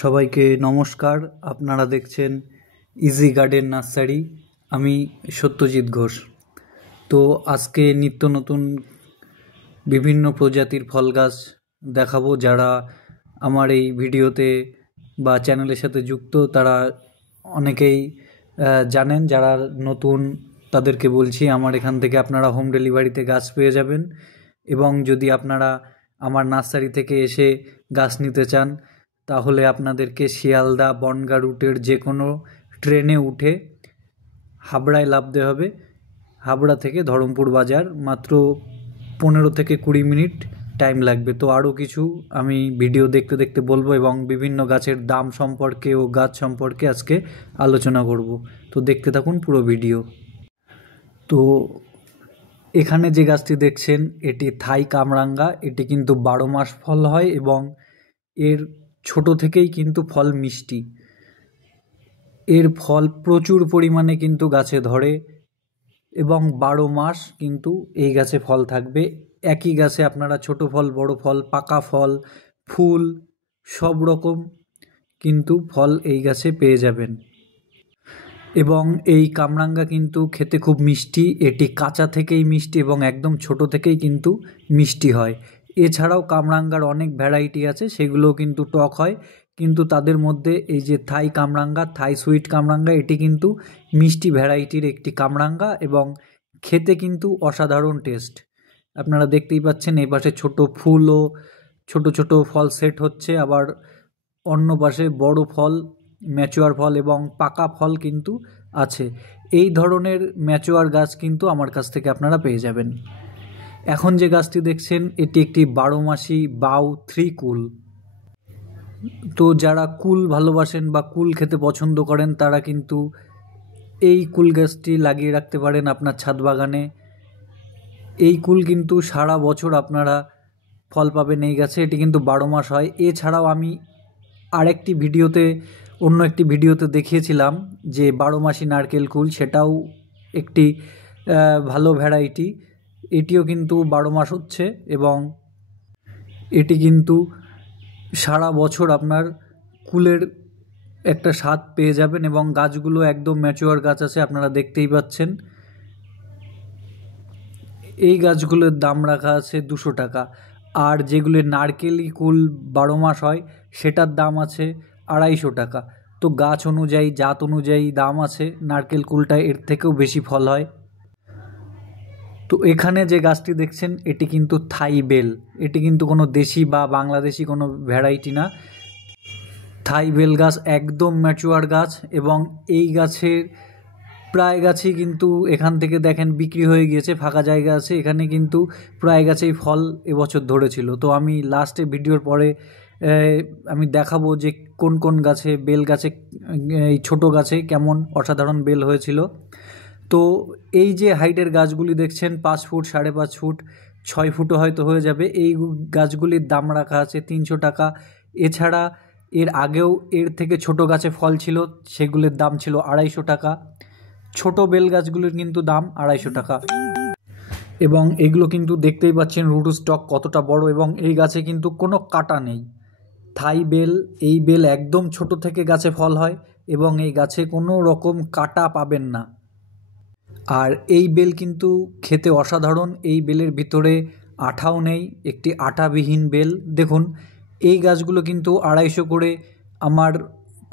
সবাইকে নমস্কার। আপনারা দেখছেন ইজি গার্ডেন নার্সারি। আমি সত্যজিৎ ঘোষ। তো আজকে নিত্য নতুন বিভিন্ন প্রজাতির ফল গাছ দেখাবো। যারা আমার এই ভিডিওতে বা চ্যানেলের সাথে যুক্ত তারা অনেকেই জানেন, যারা নতুন তাদেরকে বলছি আমার এখান থেকে আপনারা হোম ডেলিভারিতে গাছ পেয়ে যাবেন। এবং যদি আপনারা আমার নার্সারি থেকে এসে গাছ নিতে চান তাহলে আপনাদেরকে শিয়ালদা বনগাঁ রুটের যে কোনো ট্রেনে উঠে হাবড়ায় নামতে হবে। হাবড়া থেকে ধরমপুর বাজার মাত্র 15 থেকে 20 মিনিট টাইম লাগবে। তো আরও কিছু আমি ভিডিও দেখতে দেখতে বলবো এবং বিভিন্ন গাছের দাম সম্পর্কে ও গাছ সম্পর্কে আজকে আলোচনা করব। তো দেখতে থাকুন পুরো ভিডিও। তো এখানে যে গাছটি দেখছেন এটি থাই কামরাঙ্গা। এটি কিন্তু 12 মাস ফল হয় এবং এর ছোট থেকেই কিন্তু ফল মিষ্টি। এর ফল প্রচুর পরিমাণে কিন্তু গাছে ধরে এবং 12 মাস কিন্তু এই গাছে ফল থাকবে। একই গাছে আপনারা ছোট ফল, বড় ফল, পাকা ফল, ফুল সব রকম কিন্তু ফল এই গাছে পেয়ে যাবেন। এবং এই কামরাঙ্গা কিন্তু খেতে খুব মিষ্টি। এটি কাঁচা থেকেই মিষ্টি এবং একদম ছোট থেকেই কিন্তু মিষ্টি হয়। এছাড়াও কামরাঙ্গার অনেক ভ্যারাইটি আছে, সেগুলোও কিন্তু টক হয়। কিন্তু তাদের মধ্যে এই যে থাই কামরাঙ্গা, থাই সুইট কামরাঙ্গা, এটি কিন্তু মিষ্টি ভ্যারাইটির একটি কামরাঙ্গা এবং খেতে কিন্তু অসাধারণ টেস্ট। আপনারা দেখতেই পাচ্ছেন এই পাশে ছোট ফুল ও ছোট ছোট ফল সেট হচ্ছে, আবার অন্য পাশে বড় ফল, ম্যাচুয়ার ফল এবং পাকা ফল কিন্তু আছে। এই ধরনের ম্যাচুয়ার গাছ কিন্তু আমার কাছ থেকে আপনারা পেয়ে যাবেন। এখন যে গাছটি দেখছেন এটি একটি 12 মাসি বাউ 3 কুল। তো যারা কুল ভালোবাসেন বা কুল খেতে পছন্দ করেন তারা কিন্তু এই কুল গাছটি লাগিয়ে রাখতে পারেন আপনার ছাদ বাগানে। এই কুল কিন্তু সারা বছর আপনারা ফল পাবেন এই গাছে। এটি কিন্তু 12 মাস হয়। এছাড়াও আমি অন্য একটি ভিডিওতে দেখিয়েছিলাম যে 12 মাসি নারকেল কুল, সেটাও একটি ভালো ভ্যারাইটি। এটিও কিন্তু 12 মাস হচ্ছে এবং এটি কিন্তু সারা বছর আপনার কুলের একটা স্বাদ পেয়ে যাবেন এবং গাছগুলো একদম ম্যাচিওর গাছ আছে, আপনারা দেখতেই পাচ্ছেন। এই গাছগুলোর দাম রাখা আছে 200 টাকা। আর যেগুলো নারকেলি কুল 12 মাস হয় সেটার দাম আছে 250 টাকা। তো গাছ অনুযায়ী, জাত অনুযায়ী দাম আছে। নারকেল কুলটা এর থেকেও বেশি ফল হয়। তো এখানে যে গাছটি দেখছেন এটি কিন্তু থাই বেল। এটি কিন্তু কোনো দেশি বা বাংলাদেশি কোনো ভ্যারাইটি না। থাই বেল গাছ একদম ম্যাচুয়ার গাছ এবং এই গাছের প্রায় গাছই কিন্তু এখান থেকে দেখেন বিক্রি হয়ে গিয়েছে, ফাঁকা জায়গা আছে। এখানে কিন্তু প্রায় গাছেই ফল এবছর ধরেছিল। তো আমি লাস্টে ভিডিওর পরে আমি দেখাবো যে কোন কোন গাছে, বেল গাছে, এই ছোটো গাছে কেমন অসাধারণ বেল হয়েছিল। তো এই যে হাইটের গাছগুলি দেখছেন 5 ফুট, 5.5 ফুট, 6 ফুটও হয়তো হয়ে যাবে। এই গাছগুলির দাম রাখা আছে 300 টাকা। এছাড়া এর আগেও এর থেকে ছোট গাছে ফল ছিল, সেগুলির দাম ছিল 250 টাকা। ছোট বেল গাছগুলির কিন্তু দাম 250 টাকা। এবং এগুলো কিন্তু দেখতেই পাচ্ছেন রুট স্টক কতটা বড় এবং এই গাছে কিন্তু কোনো কাটা নেই। থাই বেল, এই বেল একদম ছোট থেকে গাছে ফল হয় এবং এই গাছে কোনো রকম কাটা পাবেন না। আর এই বেল কিন্তু খেতে অসাধারণ। এই বেলের ভিতরে আঠাও নেই, একটি আঠাবিহীন বেল। দেখুন এই গাছগুলো কিন্তু 250 করে আমার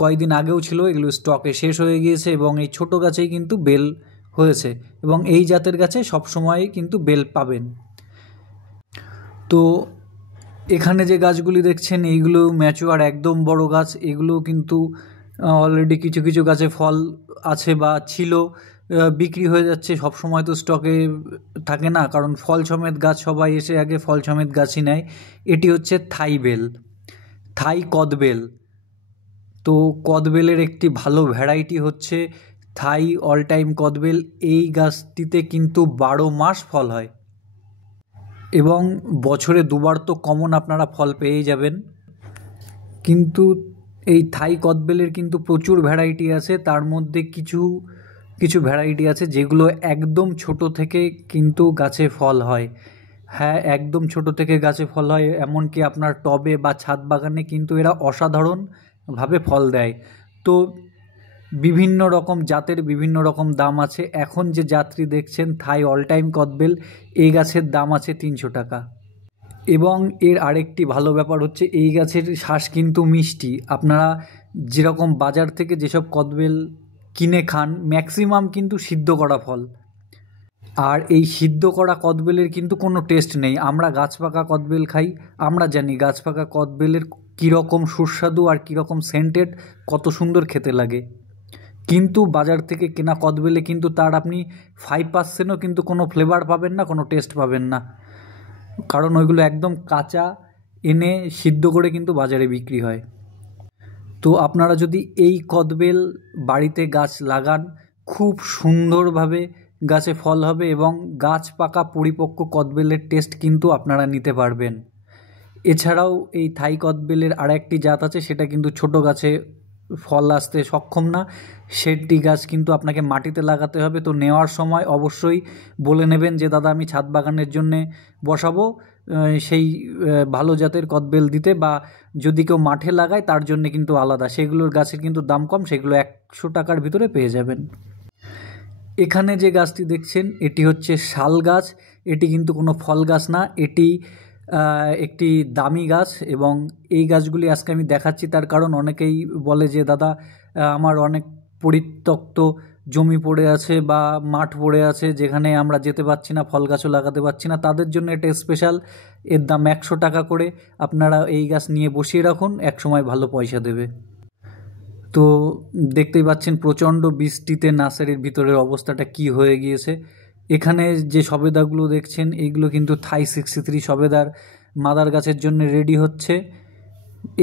কয়েকদিন আগেও ছিল, এগুলো স্টকে শেষ হয়ে গিয়েছে এবং এই ছোট গাছেই কিন্তু বেল হয়েছে এবং এই জাতের গাছে সবসময় কিন্তু বেল পাবেন। তো এখানে যে গাছগুলি দেখছেন এইগুলো ম্যাচুয়ার একদম বড় গাছ। এগুলো কিন্তু অলরেডি কিছু কিছু গাছে ফল আছে বা ছিল, বিক্রি হয়ে যাচ্ছে। সব সময় তো স্টকে থাকে না, কারণ ফল সমেত গাছ সবাই এসে আগে ফল সমেত গাছই নেয়। এটি হচ্ছে থাই বেল, থাই কদবেল। তো কদবেলের একটি ভালো ভ্যারাইটি হচ্ছে থাই অল টাইম কদবেল। এই গাছটিতে কিন্তু 12 মাস ফল হয় এবং বছরে 2বার তো কমন আপনারা ফল পেয়েই যাবেন। কিন্তু এই থাই কদবেলের কিন্তু প্রচুর ভ্যারাইটি আছে। তার মধ্যে কিছু কিছু ভ্যারাইটি আছে যেগুলো একদম ছোট থেকে কিন্তু গাছে ফল হয়। হ্যাঁ, একদম ছোট থেকে গাছে ফল হয়, এমনকি আপনার টবে বা ছাদ বাগানে কিন্তু এরা অসাধারণ ভাবে ফল দেয়। তো বিভিন্ন রকম জাতের বিভিন্ন রকম দাম আছে। এখন যে জাতটি দেখছেন থাই অল টাইম কদবেল, এই গাছের দাম আছে 300 টাকা। এবং এর আরেকটি ভালো ব্যাপার হচ্ছে এই গাছের শ্বাস কিন্তু মিষ্টি। আপনারা যেরকম বাজার থেকে যেসব কদবেল কিনে খান ম্যাক্সিমাম কিন্তু সিদ্ধ করা ফল, আর এই সিদ্ধ করা কদবেলের কিন্তু কোনো টেস্ট নেই। আমরা গাছ পাকা কদবেল খাই, আমরা জানি গাছ পাকা কদবেলের কীরকম সুস্বাদু আর কীরকম সেন্টেড, কত সুন্দর খেতে লাগে। কিন্তু বাজার থেকে কেনা কদবেলে কিন্তু তার আপনি 5%ও কিন্তু কোনো ফ্লেভার পাবেন না, কোনো টেস্ট পাবেন না, কারণ ওইগুলো একদম কাঁচা এনে সিদ্ধ করে কিন্তু বাজারে বিক্রি হয়। তো আপনারা যদি এই কদবেল বাড়িতে গাছ লাগান খুব সুন্দরভাবে গাছে ফল হবে এবং গাছ পাকা পরিপক্ক কদবেলের টেস্ট কিন্তু আপনারা নিতে পারবেন। এছাড়াও এই থাই কদবেলের আরেকটি জাত আছে, সেটা কিন্তু ছোট গাছে ফল আসতে সক্ষম না, সেটি গাছ কিন্তু আপনাকে মাটিতে লাগাতে হবে। তো নেওয়ার সময় অবশ্যই বলে নেবেন যে দাদা আমি ছাদ বাগানের জন্যে বসাবো, সেই ভালো জাতের কদবেল দিতে, বা যদি কেউ মাঠে লাগায় তার জন্য কিন্তু আলাদা, সেগুলোর গাছের কিন্তু দাম কম, সেগুলো 100 টাকার ভিতরে পেয়ে যাবেন। এখানে যে গাছটি দেখছেন এটি হচ্ছে শাল গাছ। এটি কিন্তু কোনো ফল গাছ না, এটি একটি দামি গাছ। এবং এই গাছগুলি আজকে আমি দেখাচ্ছি তার কারণ অনেকেই বলে যে দাদা আমার অনেক পরিত্যক্ত জমি পড়ে আছে বা মাঠ পড়ে আছে যেখানে আমরা যেতে পারছি না, ফল গাছও লাগাতে পারছি না, তাদের জন্য এটা স্পেশাল। এর দাম 100 টাকা করে। আপনারা এই গাছ নিয়ে বসিয়ে রাখুন, এক সময় ভালো পয়সা দেবে। তো দেখতেই পাচ্ছেন প্রচণ্ড বৃষ্টিতে নার্সারির ভিতরের অবস্থাটা কি হয়ে গিয়েছে। এখানে যে সবেদাগুলো দেখছেন এইগুলো কিন্তু থাই 63 সবেদার মাদার গাছের জন্য রেডি হচ্ছে।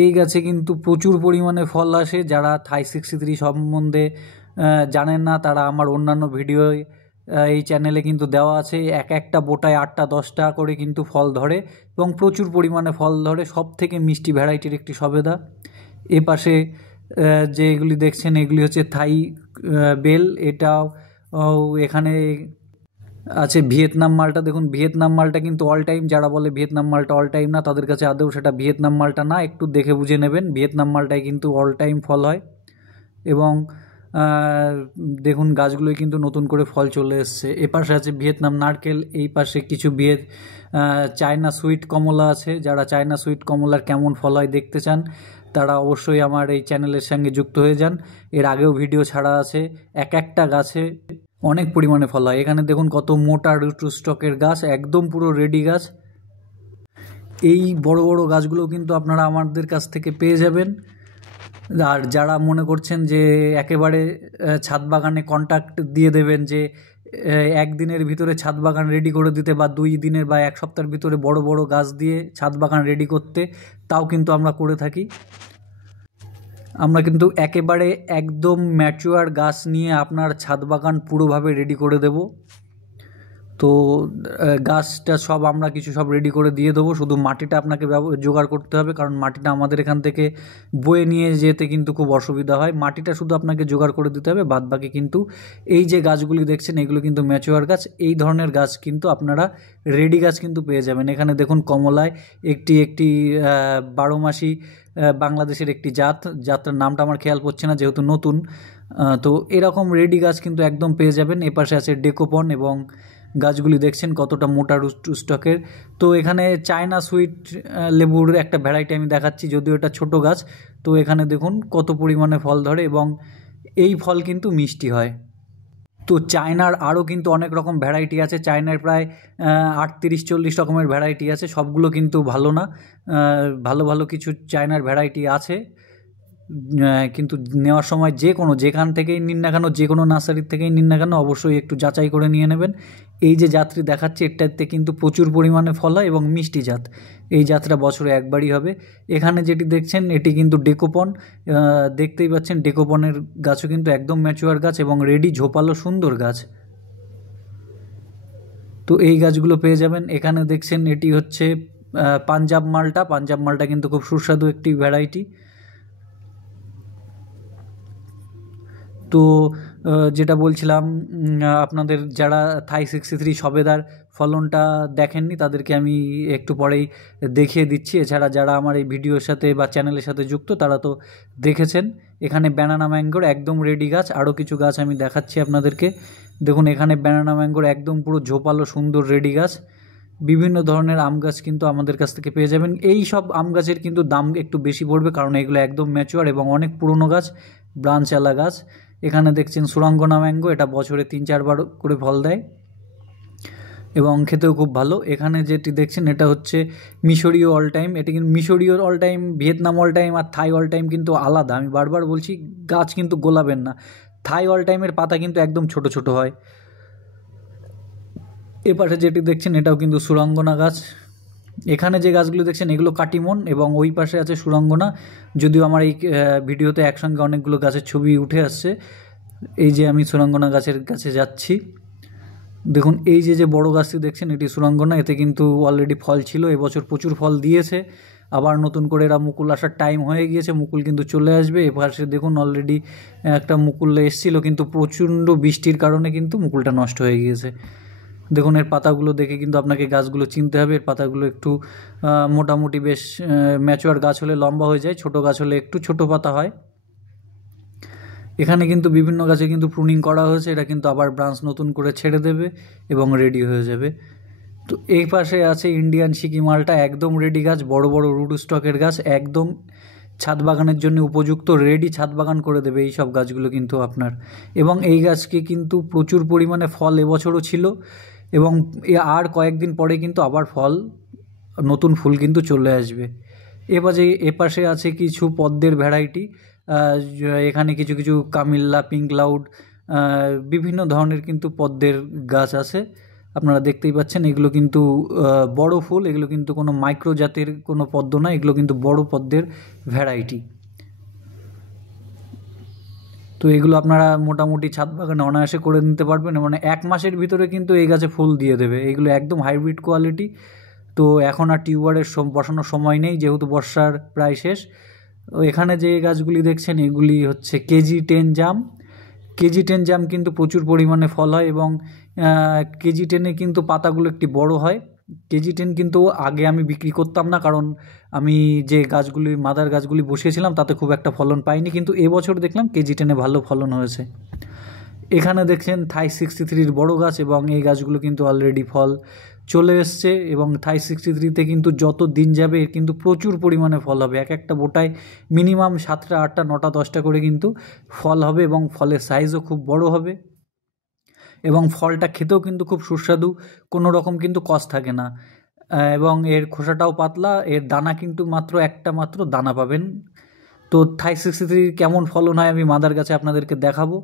এই গাছে কিন্তু প্রচুর পরিমাণে ফল আসে। যারা থাই 63 সম্বন্ধে জানেন না তারা আমার অন্যান্য ভিডিও এই চ্যানেলে কিন্তু দেওয়া আছে। একটা বোটায় 8টা 10টা করে কিন্তু ফল ধরে এবং প্রচুর পরিমাণে ফল ধরে। সব থেকে মিষ্টি ভ্যারাইটির একটি সবেদা। এ পাশে যেগুলি দেখছেন এগুলি হচ্ছে থাই বেল। এটাও এখানে আছে ভিয়েতনাম মালটা। দেখুন ভিয়েতনাম মালটা কিন্তু অল টাইম, যারা বলে ভিয়েতনাম মালটা অল টাইম না তাদের কাছে আদৌ সেটা ভিয়েতনাম মালটা না, একটু দেখে বুঝে নেবেন। ভিয়েতনাম মালটায় কিন্তু অল টাইম ফল হয়। এবং দেখুন গাছগুলোই কিন্তু নতুন করে ফল চলে এসছে। এ পাশে আছে ভিয়েতনাম নারকেল, এই পাশে কিছু চায়না সুইট কমলা আছে। যারা চায়না সুইট কমলার কেমন ফল হয় দেখতে চান তারা অবশ্যই আমার এই চ্যানেলের সঙ্গে যুক্ত হয়ে যান। এর আগেও ভিডিও ছাড়া আছে। একটা গাছে অনেক পরিমাণে ফল হয়। এখানে দেখুন কত মোটা রুট স্টকের গাছ, একদম পুরো রেডি গাছ। এই বড় বড় গাছগুলো কিন্তু আপনারা আমাদের কাছ থেকে পেয়ে যাবেন। আর যারা মনে করছেন যে একেবারে ছাদ বাগানে কন্ট্যাক্ট দিয়ে দেবেন যে একদিনের ভিতরে ছাদ বাগান রেডি করে দিতে, বা 2 দিনের বা 1 সপ্তাহের ভিতরে বড় বড় গাছ দিয়ে ছাদ বাগান রেডি করতে, তাও কিন্তু আমরা করে থাকি। আমরা কিন্তু একেবারে একদম ম্যাচিওর গাছ নিয়ে আপনার ছাদ বাগান পুরোভাবে রেডি করে দেব। তো গাছটা সব আমরা কিছু সব রেডি করে দিয়ে দেবো, শুধু মাটিটা আপনাকে জোগাড় করতে হবে, কারণ মাটিটা আমাদের এখান থেকে বয়ে নিয়ে যেতে কিন্তু খুব অসুবিধা হয়। মাটিটা শুধু আপনাকে জোগাড় করে দিতে হবে, বাদ বাকি কিন্তু এই যে গাছগুলি দেখছেন এগুলো কিন্তু ম্যাচিওর গাছ। এই ধরনের গাছ কিন্তু আপনারা রেডি গাছ কিন্তু পেয়ে যাবেন। এখানে দেখুন কমলায় একটি 12 মাসি বাংলাদেশের একটি জাতটার নামটা আমার খেয়াল পড়ছে না যেহেতু নতুন। তো এরকম রেডি গাছ কিন্তু একদম পেয়ে যাবেন। এপাশে আছে ডেকোপন এবং গাছগুলি দেখছেন কতটা মোটা স্টকের। তো এখানে চায়না সুইট লেবুর একটা ভ্যারাইটি আমি দেখাচ্ছি, যদিও এটা ছোট গাছ। তো এখানে দেখুন কত পরিমাণে ফল ধরে এবং এই ফল কিন্তু মিষ্টি হয়। তো চায়নার আরও কিন্তু অনেক রকম ভ্যারাইটি আছে। চায়নার প্রায় 38-40 রকমের ভ্যারাইটি আছে, সবগুলো কিন্তু ভালো না। ভালো ভালো কিছু চায়নার ভ্যারাইটি আছে, কিন্তু নেওয়ার সময় যেখান থেকেই নিন না কেন, যে কোনো নার্সারির থেকেই নিন না কেন অবশ্যই একটু যাচাই করে নিয়ে নেবেন। এই যে জাতটি দেখাচ্ছে এটাতে কিন্তু প্রচুর পরিমাণে ফল হয় এবং মিষ্টি জাত। এই জাতটা বছরে একবারই হবে। এখানে যেটি দেখছেন এটি কিন্তু ডেকোপন। দেখতেই পাচ্ছেন ডেকোপনের গাছও কিন্তু একদম ম্যাচিওর গাছ এবং রেডি ঝোপালো সুন্দর গাছ। তো এই গাছগুলো পেয়ে যাবেন। এখানে দেখছেন এটি হচ্ছে পাঞ্জাব মালটা। পাঞ্জাব মালটা কিন্তু খুব সুস্বাদু একটি ভ্যারাইটি। তো যেটা বলছিলাম আপনাদের যারা থাই 63 সবেদার ফলনটা দেখেননি তাদেরকে আমি একটু পরেই দেখিয়ে দিচ্ছি। এছাড়া যারা আমার এই ভিডিওর সাথে বা চ্যানেলের সাথে যুক্ত তারা তো দেখেছেন। এখানে ব্যানানা ম্যাঙ্গোর একদম রেডি গাছ, আরও কিছু গাছ আমি দেখাচ্ছি আপনাদেরকে। দেখুন এখানে ব্যানানা ম্যাঙ্গোর একদম পুরো ঝোপালো সুন্দর রেডি গাছ। বিভিন্ন ধরনের আম গাছ কিন্তু আমাদের কাছ থেকে পেয়ে যাবেন। এই সব আম গাছের কিন্তু দাম একটু বেশি পড়বে, কারণ এগুলো একদম ম্যাচিওর এবং অনেক পুরনো গাছ, ব্রাঞ্চওয়ালা গাছ। এখানে দেখছেন সুরাঙ্গনা ম্যাঙ্গো, এটা বছরে 3-4 বার করে ফল দেয় এবং খেতেও খুব ভালো। এখানে যেটি দেখছেন এটা হচ্ছে মিশরীয় অল টাইম। এটি কিন্তু মিশরীয় all time, Vietnam all time আর থাই অল টাইম কিন্তু আলাদা। আমি বারবার বলছি গাছ কিন্তু গোলাবেন না। থাই অল টাইমের পাতা কিন্তু একদম ছোট ছোট হয়। এপাশে যেটি দেখছেন এটাও কিন্তু সুরাঙ্গনা গাছ। এখানে যে গাছগুলো দেখছেন এগুলো কাটিমন এবং ওই পাশে আছে সুরাঙ্গনা। যদিও আমার এই ভিডিওতে একসঙ্গে অনেকগুলো গাছের ছবি উঠে আসছে। এই যে আমি সুরাঙ্গনা গাছের কাছে যাচ্ছি। দেখুন এই যে বড় গাছটি দেখছেন এটি সুরাঙ্গনা, এতে কিন্তু অলরেডি ফল ছিল, এবছর প্রচুর ফল দিয়েছে। আবার নতুন করে এরা মুকুল আসার টাইম হয়ে গিয়েছে, মুকুল কিন্তু চলে আসবে। এপাশে দেখুন অলরেডি একটা মুকুল এসেছিল, কিন্তু প্রচণ্ড বৃষ্টির কারণে কিন্তু মুকুলটা নষ্ট হয়ে গিয়েছে। দেখুন এর পাতাগুলো দেখে কিন্তু আপনাকে গাছগুলো চিনতে হবে। এর পাতাগুলো একটু মোটামুটি বেশ ম্যাচিওর গাছ হলে লম্বা হয়ে যায়, ছোট গাছ হলে একটু ছোট পাতা হয়। এখানে কিন্তু বিভিন্ন গাছে কিন্তু প্রুনিং করা হয়েছে, এটা কিন্তু আবার ব্রাঞ্চ নতুন করে ছেড়ে দেবে এবং রেডি হয়ে যাবে। তো এই পাশে আছে ইন্ডিয়ান সিকি মালটা, একদম রেডি গাছ, বড় বড় রুট স্টকের গাছ, একদম ছাদ বাগানের জন্য উপযুক্ত, রেডি ছাদ বাগান করে দেবে এই সব গাছগুলো কিন্তু আপনার। এবং এই গাছকে কিন্তু প্রচুর পরিমাণে ফল এবছরও ছিল এবং আর কয়েকদিন পরে কিন্তু আবার ফল, নতুন ফুল কিন্তু চলে আসবে। এপাশে আছে কিছু পদ্মের ভ্যারাইটি। এখানে কিছু কিছু কামিল্লা, পিঙ্ক ক্লাউড, বিভিন্ন ধরনের কিন্তু পদ্মের গাছ আছে। আপনারা দেখতেই পাচ্ছেন এগুলো কিন্তু বড় ফুল, এগুলো কিন্তু কোনো মাইক্রো জাতের কোনো পদ্ম না, এগুলো কিন্তু বড় পদ্মের ভ্যারাইটি। তো এগুলো আপনারা মোটামুটি ছাদ বাগানে অনায়াসে করে নিতে পারবেন, মানে 1 মাসের ভিতরে কিন্তু এই গাছে ফুল দিয়ে দেবে। এগুলো একদম হাইব্রিড কোয়ালিটি। তো এখন আর টিউবারের বসানোর সময় নেই, যেহেতু বর্ষার প্রায় শেষ। এখানে যে গাছগুলি দেখছেন এগুলি হচ্ছে KG10 জাম। KG10 জাম কিন্তু প্রচুর পরিমাণে ফল হয় এবং KG10-এ কিন্তু পাতাগুলো একটি বড় হয়। KG10 কিন্তু আগে আমি বিক্রি করতাম না, কারণ আমি যে গাছগুলি মাদার গাছগুলি বসিয়েছিলাম তাতে খুব একটা ফলন পাইনি, কিন্তু এবছর দেখলাম KG10-এ ভালো ফলন হয়েছে। এখানে দেখছেন থাই 63-র বড় গাছ এবং এই গাছগুলো কিন্তু অলরেডি ফল চলে এসছে এবং থাই 63-তে কিন্তু যত দিন যাবে এর কিন্তু প্রচুর পরিমাণে ফল হবে। এক একটা বোটায় মিনিমাম 7টা 8টা 9টা 10টা করে কিন্তু ফল হবে এবং ফলের সাইজও খুব বড় হবে এবং ফলটা খেতেও কিন্তু খুব সুস্বাদু, কোনো রকম কিন্তু কষ থাকে না এবং এর খোসাটাও পাতলা। এর দানা কিন্তু মাত্র একটা মাত্র দানা পাবেন। তো থাই 63 কেমন ফলন হয় আমি মাদার গাছে আপনাদেরকে দেখাবো।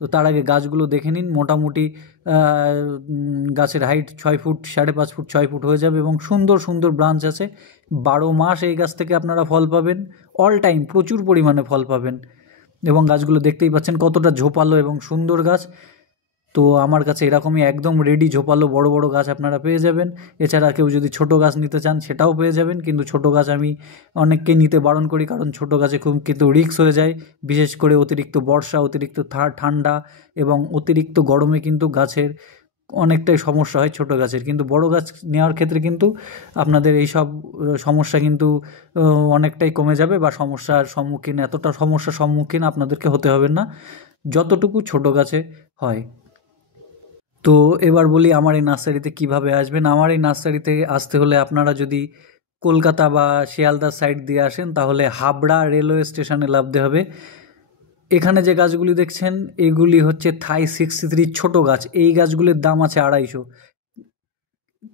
তো তার আগে গাছগুলো দেখে নিন। মোটামুটি গাছের হাইট 6 ফুট, 5.5 ফুট, 6 ফুট হয়ে যাবে এবং সুন্দর সুন্দর ব্রাঞ্চ আছে। 12 মাস এই গাছ থেকে আপনারা ফল পাবেন, অল টাইম প্রচুর পরিমাণে ফল পাবেন। এবং গাছগুলো দেখতেই পাচ্ছেন কতটা ঝোপালো এবং সুন্দর গাছ। তো আমার কাছে এরকমই একদম রেডি ঝোপালো বড় বড় গাছ আপনারা পেয়ে যাবেন। এছাড়া কেউ যদি ছোট গাছ নিতে চান সেটাও পেয়ে যাবেন, কিন্তু ছোট গাছ আমি অনেককে নিতে বারণ করি, কারণ ছোট গাছে খুব কিন্তু রিস্ক হয়ে যায়। বিশেষ করে অতিরিক্ত বর্ষা, অতিরিক্ত ঠান্ডা এবং অতিরিক্ত গরমে কিন্তু গাছের অনেকটাই সমস্যা হয় ছোট গাছের। কিন্তু বড় গাছ নেওয়ার ক্ষেত্রে কিন্তু আপনাদের এই সব সমস্যা কিন্তু অনেকটাই কমে যাবে বা এতটা সমস্যার সম্মুখীন আপনাদেরকে হতে হবে না যতটুকু ছোট গাছে হয়। তো এবার বলি আমার এই নার্সারিতে কিভাবে আসবেন। আমার এই নার্সারিতে আসতে হলে আপনারা যদি কলকাতা বা শিয়ালদার সাইড দিয়ে আসেন তাহলে হাবড়া রেলওয়ে স্টেশনে নামতে হবে। এখানে যে গাছগুলি দেখছেন এগুলি হচ্ছে থাই 63 ছোট গাছ। এই গাছগুলির দাম আছে 250।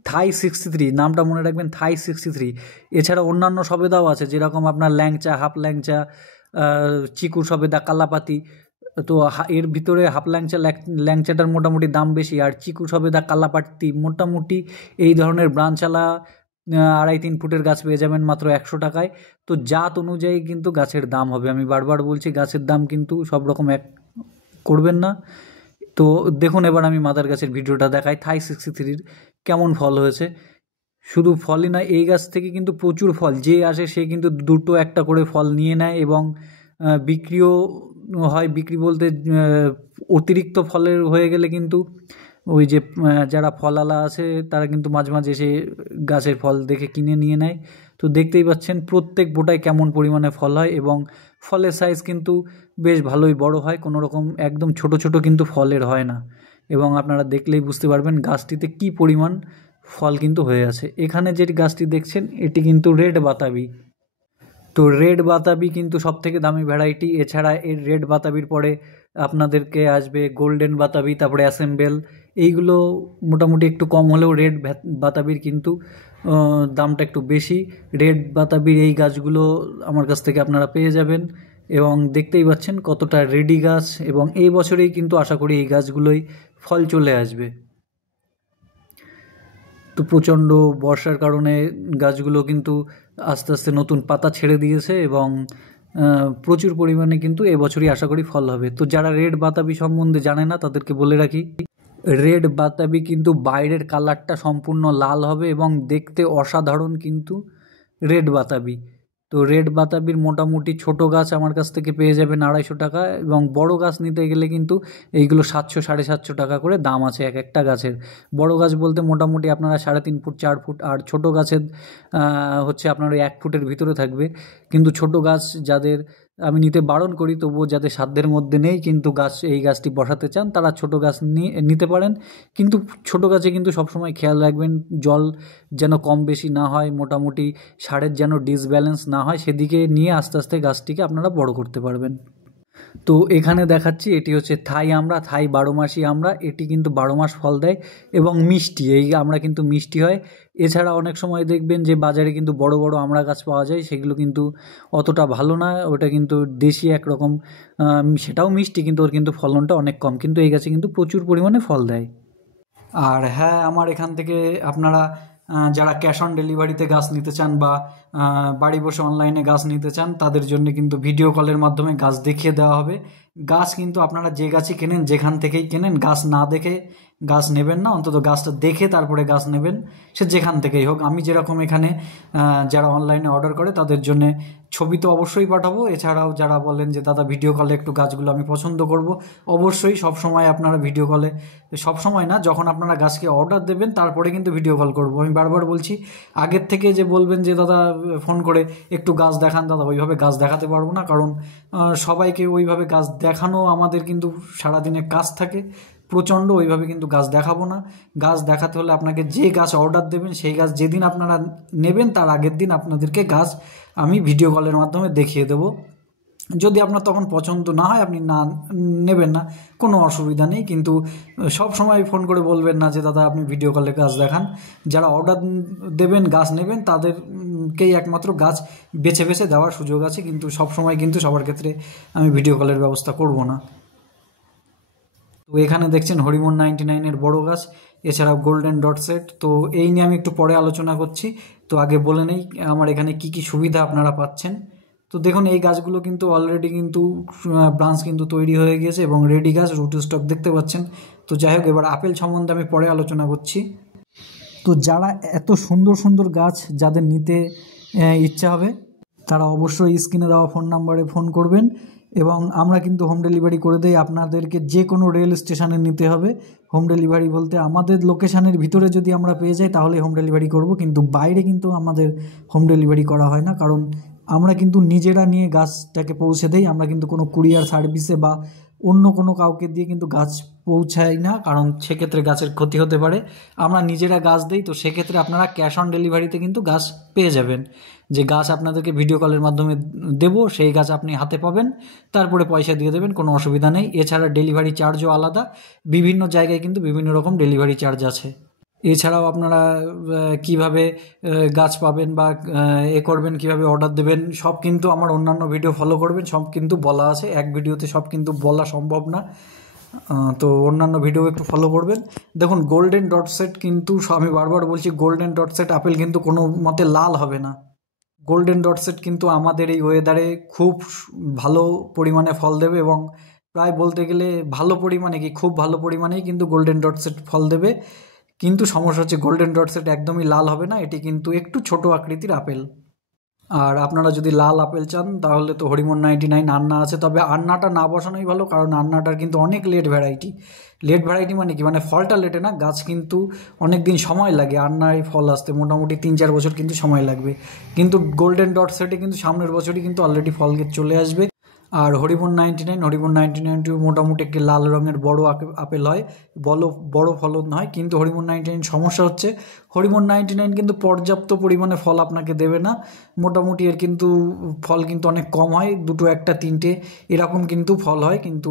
থাই 63 নামটা মনে রাখবেন, থাই 63। এছাড়া অন্যান্য সবেদাও আছে, যেরকম আপনার ল্যাংচা, হাফ ল্যাংচা, চিকু সবেদা, কালাপাতি। তো এর ভিতরে হাফ ল্যাংচাটার মোটামুটি দাম বেশি, আর চিকু সবেদা, কালাপাতি মোটামুটি এই ধরনের ব্রাঞ্চওয়ালা 2.5-3 ফুটের গাছ পেয়ে যাবেন মাত্র 100 টাকায়। তো জাত অনুযায়ী কিন্তু গাছের দাম হবে। আমি বারবার বলছি গাছের দাম কিন্তু সব রকম এক করবেন না। তো দেখুন এবার আমি মাদার গাছের ভিডিওটা দেখাই থাই 63-র কেমন ফল হয়েছে। শুধু ফলই নয়, এই গাছ থেকে কিন্তু প্রচুর ফল, যে আসে সে কিন্তু 2-1টা করে ফল নিয়ে নেয় এবং বিক্রিও হয়। বিক্রি বলতে অতিরিক্ত ফলের হয়ে গেলে কিন্তু ওই যে যারা ফলওয়ালা আছে তারা কিন্তু মাঝে মাঝে এসে গাছের ফল দেখে কিনে নিয়ে নেয়। তো দেখতেই পাচ্ছেন প্রত্যেক বোটায় কেমন পরিমাণে ফল হয়, এবং ফলের সাইজ কিন্তু বেশ ভালোই বড় হয়, কোনো রকম একদম ছোট ছোট কিন্তু ফলের হয় না। এবং আপনারা দেখলেই বুঝতে পারবেন গাছটিতে কি পরিমাণ ফল কিন্তু হয়ে আছে। এখানে যে গাছটি দেখছেন এটি কিন্তু রেড বাতাবি। তো রেড বাতাবি কিন্তু সবথেকে দামি ভ্যারাইটি। এছাড়া এর রেড বাতাবির পরে আপনাদেরকে আসবে গোল্ডেন বাতাবি, তারপরে অ্যাসেম্বল। এইগুলো মোটামুটি একটু কম হলেও রেড বাতাবির কিন্তু দামটা একটু বেশি। রেড বাতাবির এই গাছগুলো আমার কাছ থেকে আপনারা পেয়ে যাবেন, এবং দেখতেই পাচ্ছেন কতটা রেডি গাছ, এবং এই বছরেই কিন্তু আশা করি এই গাছগুলোই ফল চলে আসবে। তো প্রচণ্ড বর্ষার কারণে গাছগুলো কিন্তু আস্তে আস্তে নতুন পাতা ছেড়ে দিয়েছে, এবং প্রচুর পরিমাণে কিন্তু এবছরই আশা করি ফল হবে। তো যারা রেড বাতাবি সম্বন্ধে জানে না তাদেরকে বলে রাখি, রেড বাতাবি কিন্তু বাইরের কালারটা সম্পূর্ণ লাল হবে এবং দেখতে অসাধারণ কিন্তু রেড বাতাবি। তো রেড বাতাবির মোটামুটি ছোট গাছ আমার কাছ থেকে পেয়ে যাবেন 250 টাকা, এবং বড় গাছ নিতে গেলে কিন্তু এইগুলো 700 750 টাকা করে দাম আছে এক একটা গাছের। বড় গাছ বলতে মোটামুটি আপনারা 3.5 ফুট 4 ফুট, আর ছোট গাছের হচ্ছে আপনার ওই 1 ফুটের ভিতরে থাকবে। কিন্তু ছোট গাছ যাদের আমি নিতে বারণ করি, তবুও যাদের সাধ্যের মধ্যে নেই কিন্তু এই গাছটি বসাতে চান তারা ছোট গাছ নিতে পারেন। কিন্তু ছোট গাছে কিন্তু সবসময় খেয়াল রাখবেন জল যেন কম বেশি না হয়, মোটামুটি সারের যেন ডিসব্যালেন্স না হয়, সেদিকে নিয়ে আস্তে আস্তে গাছটিকে আপনারা বড় করতে পারবেন। তো এখানে দেখাচ্ছি এটি হচ্ছে থাই আমড়া, থাই 12 মাসি আমড়া। এটি কিন্তু 12 মাস ফল দেয় এবং মিষ্টি, এই আমড়া কিন্তু মিষ্টি হয়। এছাড়া অনেক সময় দেখবেন যে বাজারে কিন্তু বড় বড় আমড়া গাছ পাওয়া যায়, সেগুলো কিন্তু অতটা ভালো না, ওটা কিন্তু দেশি একরকম, সেটাও মিষ্টি কিন্তু ওর কিন্তু ফলনটা অনেক কম। কিন্তু এই গাছে কিন্তু প্রচুর পরিমাণে ফল দেয়। আর হ্যাঁ, আমার এখান থেকে আপনারা যারা ক্যাশ অন ডেলিভারিতে গাছ নিতে চান বা বাড়ি বসে অনলাইনে গাছ নিতে চান, তাদের জন্য কিন্তু ভিডিও কলের মাধ্যমে গাছ দেখিয়ে দেওয়া হবে। গাছ কিন্তু আপনারা যে গাছই কেনেন, যেখান থেকেই কেনেন, গাছ না দেখে গাছ নেবেন না, অন্তত গাছটা দেখে তারপরে গাছ নেবেন, সে যেখান থেকেই হোক। আমি যেরকম এখানে যারা অনলাইনে অর্ডার করে তাদের জন্য ছবি তো অবশ্যই পাঠাবো, এছাড়াও যারা বলেন যে দাদা ভিডিও কলে একটু গাছগুলো আমি পছন্দ করব, অবশ্যই সবসময় আপনারা ভিডিও কলে, সবসময় না, যখন আপনারা গাছকে অর্ডার দেবেন তারপরে কিন্তু ভিডিও কল করব। আমি বারবার বলছি, আগের থেকে যে বলবেন যে দাদা ফোন করে একটু গাছ দেখান, দাদা ওইভাবে গাছ দেখাতে পারবো না, কারণ সবাইকে ওইভাবে গাছ দেখানো আমাদের কিন্তু সারাদিনে কাজ থাকে প্রচণ্ড, ওইভাবে কিন্তু গাছ দেখাবো না। গাছ দেখাতে হলে আপনাকে যে গাছ অর্ডার দেবেন সেই গাছ যেদিন আপনারা নেবেন তার আগের দিন আপনাদেরকে গাছ আমি ভিডিও কলের মাধ্যমে দেখিয়ে দেবো। যদি আপনার তখন পছন্দ না হয় আপনি না নেবেন না, কোনো অসুবিধা নেই, কিন্তু সব সময় ফোন করে বলবেন না যে দাদা আপনি ভিডিও কলে গাছ দেখান। যারা অর্ডার দেবেন গাছ নেবেন তাদেরকেই একমাত্র গাছ বেছে বেছে দেওয়ার সুযোগ আছে, কিন্তু সব সময় কিন্তু সবার ক্ষেত্রে আমি ভিডিও কলের ব্যবস্থা করব না। তো এখানে দেখছেন হরিমন 99-এর বড় গাছ, এছাড়াও গোল্ডেন ডট সেট। তো এই নিয়ে আমি একটু পরে আলোচনা করছি। তো আগে বলে নেই আমার এখানে কি কি সুবিধা আপনারা পাচ্ছেন। তো দেখুন এই গাছগুলো কিন্তু অলরেডি কিন্তু ব্রাঞ্চ কিন্তু তৈরি হয়ে গিয়েছে এবং রেডি গাছ, রুট স্টক দেখতে পাচ্ছেন। তো যাই হোক, এবার আপেল সম্বন্ধে আমি পরে আলোচনা করছি। তো যারা এত সুন্দর সুন্দর গাছ যাদের নিতে ইচ্ছা হবে তারা অবশ্যই স্ক্রিনে দেওয়া ফোন নাম্বারে ফোন করবেন, এবং আমরা কিন্তু হোম ডেলিভারি করে দেই। আপনাদেরকে যে কোনো রেল স্টেশনে নিতে হবে। হোম ডেলিভারি বলতে আমাদের লোকেশানের ভিতরে যদি আমরা পেয়ে যাই তাহলে হোম ডেলিভারি করব, কিন্তু বাইরে কিন্তু আমাদের হোম ডেলিভারি করা হয় না, কারণ আমরা কিন্তু নিজেরা নিয়ে গাছটাকে পৌঁছে দেই। আমরা কিন্তু কোনো কুরিয়ার সার্ভিসে বা অন্য কোনো কাউকে দিয়ে কিন্তু গাছ পৌঁছাই না, কারণ সেক্ষেত্রে গাছের ক্ষতি হতে পারে। আমরা নিজেরা গাছ দিই, তো সেক্ষেত্রে আপনারা ক্যাশ অন ডেলিভারিতে কিন্তু গাছ পেয়ে যাবেন। যে গাছ আপনাদেরকে ভিডিও কলের মাধ্যমে দেব সেই গাছ আপনি হাতে পাবেন, তারপরে পয়সা দিয়ে দেবেন, কোনো অসুবিধা নেই। এছাড়া ডেলিভারি চার্জও আলাদা, বিভিন্ন জায়গায় কিন্তু বিভিন্ন রকম ডেলিভারি চার্জ আছে। এছাড়াও আপনারা কিভাবে গাছ পাবেন বা করবেন, কিভাবে অর্ডার দেবেন, সব কিন্তু আমার অন্যান্য ভিডিও ফলো করবেন, সব কিন্তু বলা আছে। এক ভিডিওতে সব কিন্তু বলা সম্ভব না, তো অন্যান্য ভিডিও একটু ফলো করবেন। দেখুন গোল্ডেন ডট সেট কিন্তু আমি বারবার বলছি, গোল্ডেন ডট সেট আপেল কিন্তু কোনো মতে লাল হবে না। গোল্ডেন ডট সেট কিন্তু আমাদের এই ওয়েদারে খুব ভালো পরিমাণে ফল দেবে, এবং প্রায় বলতে গেলে ভালো পরিমাণে কি খুব ভালো পরিমাণেই কিন্তু গোল্ডেন ডট সেট ফল দেবে। কিন্তু সমস্যা হচ্ছে গোল্ডেন ডট সেট একদমই লাল হবে না, এটি কিন্তু একটু ছোট আকৃতির আপেল। আর আপনারা যদি লাল আপেল চান তাহলে তো হরিমন 99 আন্না আছে, তবে আন্নাটা না বসানোই ভালো, কারণ আন্নাটার কিন্তু অনেক লেট ভ্যারাইটি মানে কি, মানে ফলটা লেটে না, গাছ কিন্তু অনেক দিন সময় লাগে আন্নায় ফল আসতে, মোটামুটি 3-4 বছর কিন্তু সময় লাগবে। কিন্তু গোল্ডেন ডট সেটে কিন্তু সামনের বছরই কিন্তু অলরেডি ফল চলে আসবে। আর হরিমন 99 মোটামুটি একটি লাল রঙের বড় আপেল হয়, বড় ফলন হয়। কিন্তু হরিমন 99 সমস্যা হচ্ছে, হরিমন 99 কিন্তু পর্যাপ্ত পরিমাণে ফল আপনাকে দেবে না। মোটামুটি এর কিন্তু ফল কিন্তু অনেক কম হয়, 2, 1, 3টে এরকম কিন্তু ফল হয়। কিন্তু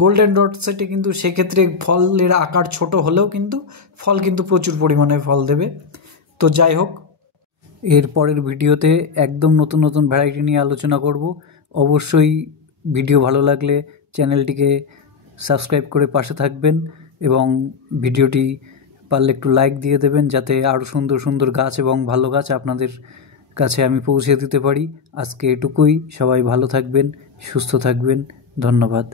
গোল্ডেন ডট সেটে কিন্তু সেক্ষেত্রে ফলের আকার ছোট হলেও কিন্তু ফল কিন্তু প্রচুর পরিমাণে ফল দেবে। তো যাই হোক, এর পরের ভিডিওতে একদম নতুন নতুন ভ্যারাইটি নিয়ে আলোচনা করব। অবশ্যই ভিডিও ভালো লাগলে চ্যানেলটিকে সাবস্ক্রাইব করে পাশে থাকবেন, এবং ভিডিওটি পারলে একটু লাইক দিয়ে দেবেন, যাতে আরও সুন্দর সুন্দর গাছ এবং ভালো গাছ আপনাদের কাছে আমি পৌঁছে দিতে পারি। আজকে এটুকুই, সবাই ভালো থাকবেন, সুস্থ থাকবেন, ধন্যবাদ।